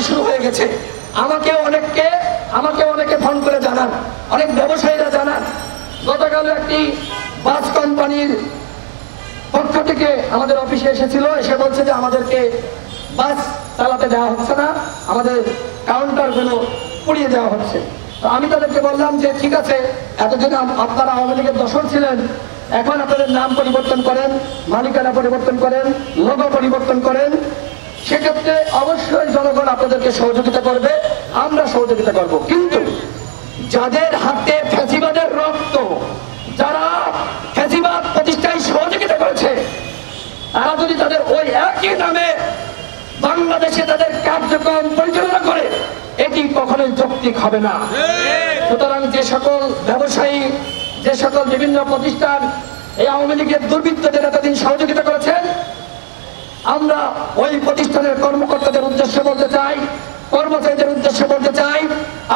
চাঁদাবাজি শুরু হয়ে গেছে। আমাকে অনেকে ফোন করে জানান, অনেক ব্যবসায়ীরা জানান, গতকাল একটি বাস কোম্পানির পক্ষ থেকে আমাদের অফিসে এসেছিল, এসে বলছে যে আমাদেরকে বাস চালাতে দেওয়া হচ্ছে না, আমাদের কাউন্টারগুলো পুড়িয়ে দেওয়া হচ্ছে। তো আমি তাদেরকে বললাম যে ঠিক আছে, এতদিন আপনারা আওয়ামী লীগের দোসর ছিলেন, এখন আপনাদের নাম পরিবর্তন করেন, মালিকানা পরিবর্তন করেন, লোগো পরিবর্তন করেন, সেক্ষেত্রে অবশ্যই জনগণ আপনাদেরকে সহযোগিতা করবে, আমরা সহযোগিতা করব। কিন্তু যাদের হাতে ফ্যাসিবাদের রক্ত, যারা ফ্যাসিবাদ প্রতিষ্ঠায় সহযোগিতা করেছে, তারা যদি তাদের ওই একই নামে বাংলাদেশে তাদের কার্যক্রম পরিচালনা করে, এটি কখনোই যৌক্তিক হবে না। সুতরাং যে সকল ব্যবসায়ী, যে সকল বিভিন্ন প্রতিষ্ঠান এই আওয়ামী লীগের দুর্বৃত্তদের এতদিন সহযোগিতা করেছেন, আমরা ওই প্রতিষ্ঠানের কর্মকর্তাদের উদ্দেশ্যে বলতে চাই, কর্মচারীদের উদ্দেশ্যে বলতে চাই,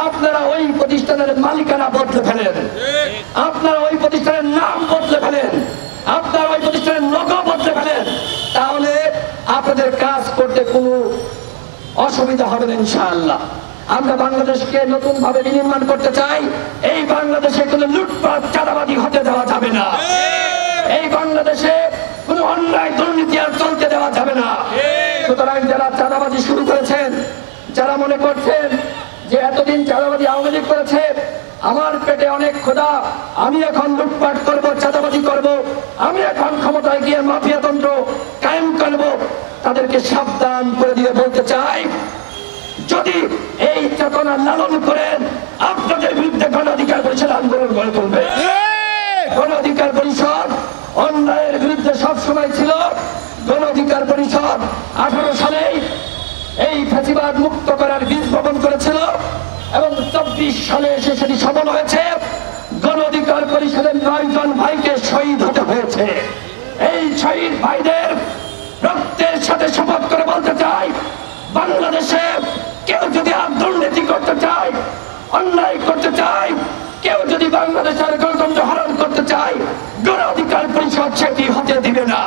আপনারা ওই প্রতিষ্ঠানের মালিকানা বদলে ফেলেন, আপনারা ওই প্রতিষ্ঠানের নাম বদলে ফেলেন, আপনারা ওই প্রতিষ্ঠানের লোগো বদলে ফেলেন, তাহলে আপনাদের কাজ করতে কোনো অসুবিধা হবে না ইনশাআল্লাহ। আমরা বাংলাদেশকে নতুন ভাবে বিনির্মাণ করতে চাই। এই বাংলাদেশে কোনো লুটপাট চাঁদাবাজি হতে দেওয়া যাবে না, এই বাংলাদেশে কোনো অন্যায় দুর্নীতি আর চলতে দেওয়া যাবে না। সুতরাং যারা চাঁদাবাজি শুরু করেছেন, যারা মনে করছেন যে এতদিন চাঁদাবাজি আওয়ামী লীগ করেছে, আমার পেটে অনেক ক্ষুধা, আমি এখন লুটপাট করব, চাঁদাবাজি করব, আমি এখন ক্ষমতায় গিয়ে মাফিয়াতন্ত্র কায়েম করব, তাদেরকে সাবধান করে দিয়ে বলতে চাই, যদি এই চেতনা লালন করেন, আপনাদের বিরুদ্ধে গণ অধিকার পরিষদ আন্দোলন গড়ে তুলবে। গণ অধিকার পরিষদ অন্যায়ের বিরুদ্ধে সবসময় ছিল। গণ অধিকার পরিষদ 18 সালেই এই ফ্যাসিবাদ মুক্ত করার বীজ বপন করেছিল এবং 24 সালে এসে সেটি সফল হয়েছে। গণ অধিকার পরিষদের 9 জন ভাইকে শহীদ হতে হয়েছে। এই শহীদ ভাইদের রক্তের সাথে শপথ করে বলতে চাই, বাংলাদেশে কেউ যদি আর দুর্নীতি করতে চায়, অন্যায় করতে চায়, কেউ যদি বাংলাদেশের গণতন্ত্র হরণ করতে চায়, গণ অধিকার পরিষদ সেটি হতে দিবে না।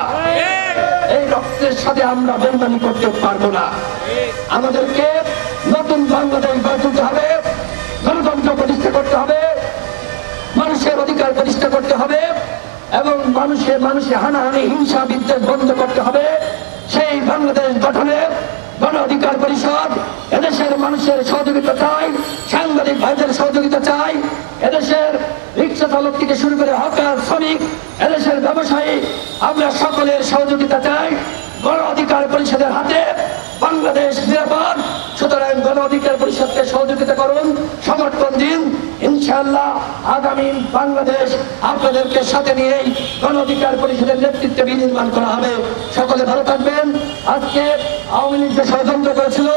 এই রক্তের সাথে আমরা বেইমানি করতে পারবো না। আমাদেরকে নতুন বাংলাদেশ গড়ে তুলতে হবে, গণতন্ত্র প্রতিষ্ঠা করতে হবে, মানুষের অধিকার প্রতিষ্ঠা করতে হবে এবং মানুষে হানাহানি, হিংসা, বিদ্বেষ বন্ধ করতে হবে। সেই বাংলাদেশ গঠনে গণ অধিকার পরিষদ এদেশের মানুষের সহযোগিতা চাই, সাংবাদিক ভাইদের সহযোগিতা চাই, এদেশের রিক্সা চালক থেকে শুরু করে হকার, শ্রমিক, এদেশের ব্যবসায়ী, আমরা সকলের সহযোগিতা চাই। গণ অধিকার পরিষদের হাতে বাংলাদেশ নিরাপদ। সুতরাং গণ অধিকার পরিষদকে সহযোগিতা করুন, সমর্থন দিন। ইনশাআল্লাহ আগামী বাংলাদেশ আপনাদেরকে সাথে নিয়েই গণ অধিকার পরিষদের নেতৃত্বে বিনির্মাণ করা হবে। সকলে ভালো থাকবেন। আজকে আওয়ামী লীগ যে ষড়যন্ত্র করেছিল,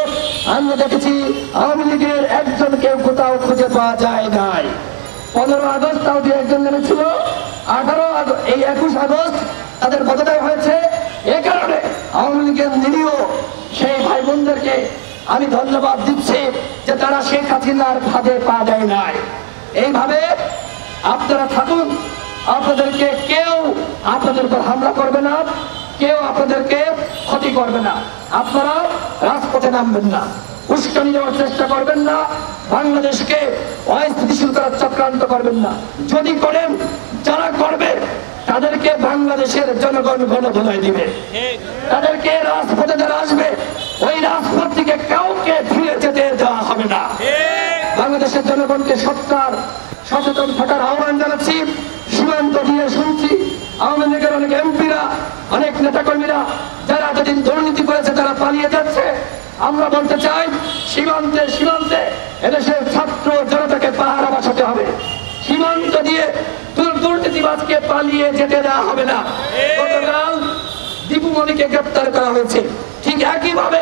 আমরা দেখেছি আওয়ামী লীগের একজনকে কোথাও খুঁজে পাওয়া যায় নাই। 15 আগস্ট তাও যে একজন নেমেছিল, 21 আগস্ট তাদের পদত্যাগ হয়েছে। এ কারণে আওয়ামী লীগের নিরীহ সেই ভাই বোনদেরকে আমি ধন্যবাদ দিচ্ছি যে তারা শেখ হাসিনার ফাঁদে পা দেয় নাই। এইভাবে আপনারা থাকুন, আপনাদেরকে কেউ আপনাদের উপর হামলা করবে না, কেউ আপনাদেরকে ক্ষতি করবে না। আপনারা রাজপথে নামবেন না, উস্কানি দেওয়ার চেষ্টা করবেন না, বাংলাদেশকে অস্থিতিশীল করার চক্রান্ত করবেন না। যদি করেন, যারা করবে তাদেরকে বাংলাদেশের জনগণ গণধোলাই দিবে, তাদেরকে রাজপথে যারা আসবে ওই রাজপথ থেকে কাউকে ফিরে যেতে দেওয়া হবে না। বাংলাদেশের জনগণকে সচেতন থাকার আহ্বান জানাচ্ছি। সীমান্ত দিয়ে শুনছি আওয়ামী লীগের অনেক এমপিরা, অনেক নেতাকর্মীরা যারা এতদিন দুর্নীতি করেছে তারা পালিয়ে যাচ্ছে। আমরা বলতে চাই, সীমান্তে সীমান্তে এদেশের ছাত্র জনতাকে পাহারা বসাতে হবে। সীমান্ত দিয়ে দুর্নীতিবাজকে পালিয়ে যেতে দেওয়া হবে না। গতকাল দীপু মনিকে গ্রেপ্তার করা হয়েছে, ঠিক একইভাবে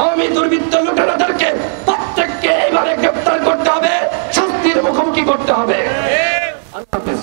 আওয়ামী দুর্বৃত্ত লুটেরাদেরকে প্রত্যেককে এইভাবে গ্রেপ্তার করতে হবে, শাস্তির মুখোমুখি করতে হবে। আল্লাহ হাফেজ।